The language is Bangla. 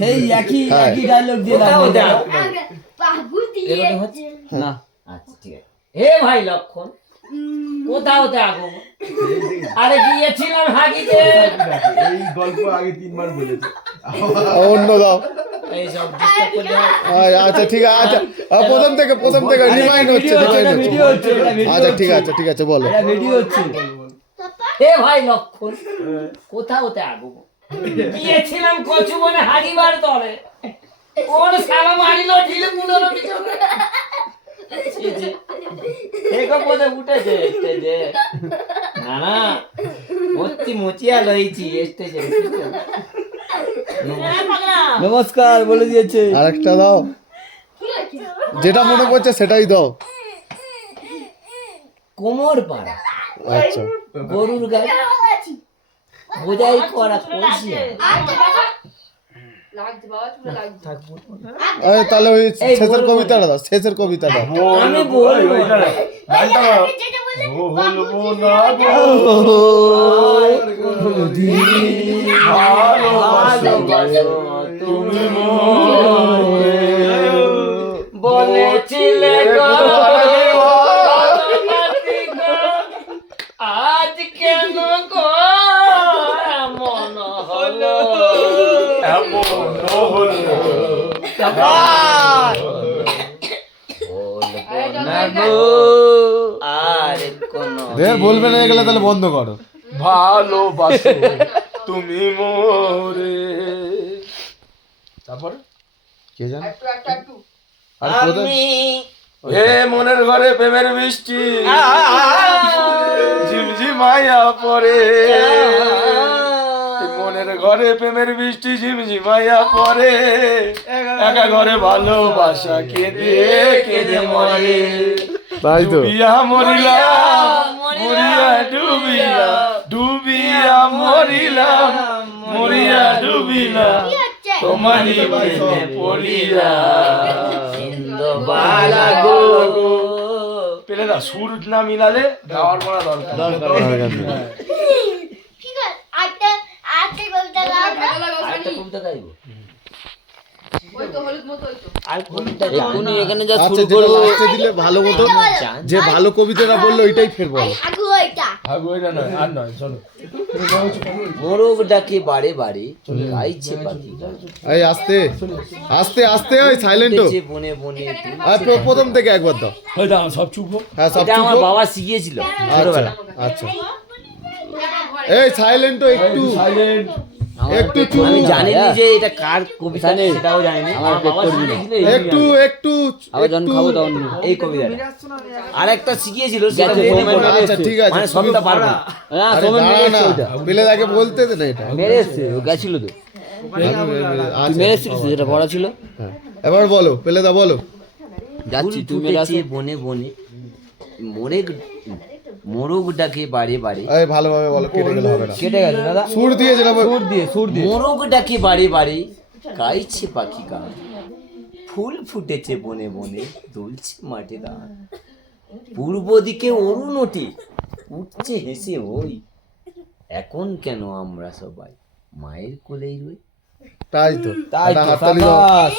সেই একই ডায়লগ দিয়ে না আচ্ছা ঠিক আছে। হে ভাই লক্ষণ, কোথাও আগো? আরে গিয়েছিলাম হাগিতে। এই গল্প আগে 3 বার বলেছে। অন্য দাও। এই সব ডিস্টার্ব করলে হয়? আচ্ছা ঠিক আছে, আচ্ছা প্রথম থেকে রিমাইন্ড হচ্ছে ভিডিও হচ্ছে আচ্ছা ঠিক আছে বলো। এটা ভিডিও হচ্ছে। হে ভাই লক্ষণ, কোথাও আগো? গিয়েছিলাম কচু বনে হাগিবার তলে। কোন শালা মারিল ঢিল মুড়লো পিছনে। দেখো পদে উঠেছে স্টেজে। না মতি মচিয়া লইছি স্টেজে। নমস্কার বলে দিয়েছে। আরেকটা দাও, যেটা মনে পড়ছে সেটাই দাও। কোমর পাড়া আচ্ছা গরুর গায়ে বোঝাই করা কইছি। তাহলে ওই শেষের কবিতাটা দাও, শেষের কবিতাটা। আমি বলবো বলবো না তুমি বলেছিলে আজ কেন গো মন হলো আর কোন বলবে না গেলে তাহলে বন্ধ করো। ভালোবাসো তুমি মোরে। তারপরে কে জানে আমি হে মনের ঘরে প্রেমের বৃষ্টি ঝিমঝিমাইয়া পড়ে। মনের ঘরে প্রেমের বৃষ্টি ঝিমঝিমাইয়া পড়ে। একা ঘরে ভালোবাসা কেঁদে কেঁদে মরে। তাই তো ডুবিয়া মরিলাম মরিয়া ডুবিয়া মরিলাম মরিয়া ডুবিলাম তোমারই প্রেমে পড়িয়া। পেলে না সুর না মিলালে গাওয়ার পড়া দরকার। কবিতা গাইবো এখানে যা শুরু করব দিলে ভালো মতো, যে ভালো কবিতাটা বললো ওইটাই ফের বলো। আর নয় চলো। মোরগ ডাকে বারে বারে গাইছে পাখি এই আস্তে আস্তে আস্তে, ওই সাইলেন্ট বনে বনে। প্রথম থেকে একবার দাও। সব চুপ। হ্যাঁ সব এটা চুপ আমার হো। বাবা শিখিয়েছিল আচ্ছা ছোটবেলা। আচ্ছা এই সাইলেন্ট একটু সাইলেন্ট। একটু আমি জানিনি যে এটা কার কবিতা, সেটাও জানিনি। আমার বাবা শিখিয়েছিল একটু একটু আবার যখন খাবো তখন এই কবিতাটা। আর একটা শিখিয়েছিল সেটা মনে পড়ে না। আচ্ছা ঠিক আছে, মানে সবটা পারবো না। আরে দাঁড়া না, পেলে তাকে বলতে দে না এটা। মেরে এসছে, ও গেছিল তো আচ্ছা মেরে এসছিস যেটা পড়া ছিল। হ্যাঁ, এবার বলো পেলেদা বলো। যাচ্ছি ফুল তুমি মেরে আসো। ফুটেছে বনে বনে মোরগ ডাকে বারে বারে। এই ভালোভাবে বলো, কেটে গেলে হবে না। কেটে গেছে দাদা। সুর দিয়ে যেটা সুর দিয়ে মোরগ ডাকে বারে বারে গাইছে পাখি গান। ফুল ফুটেছে বনে বনে দুলছে মাঠে দান। পূর্ব দিকে অরুণটি উঠছে হেসে ওই। এখন কেন আমরা সবাই মায়ের কোলেই রই। তাই তো তাই তো হাততালি দাও। সাবাস।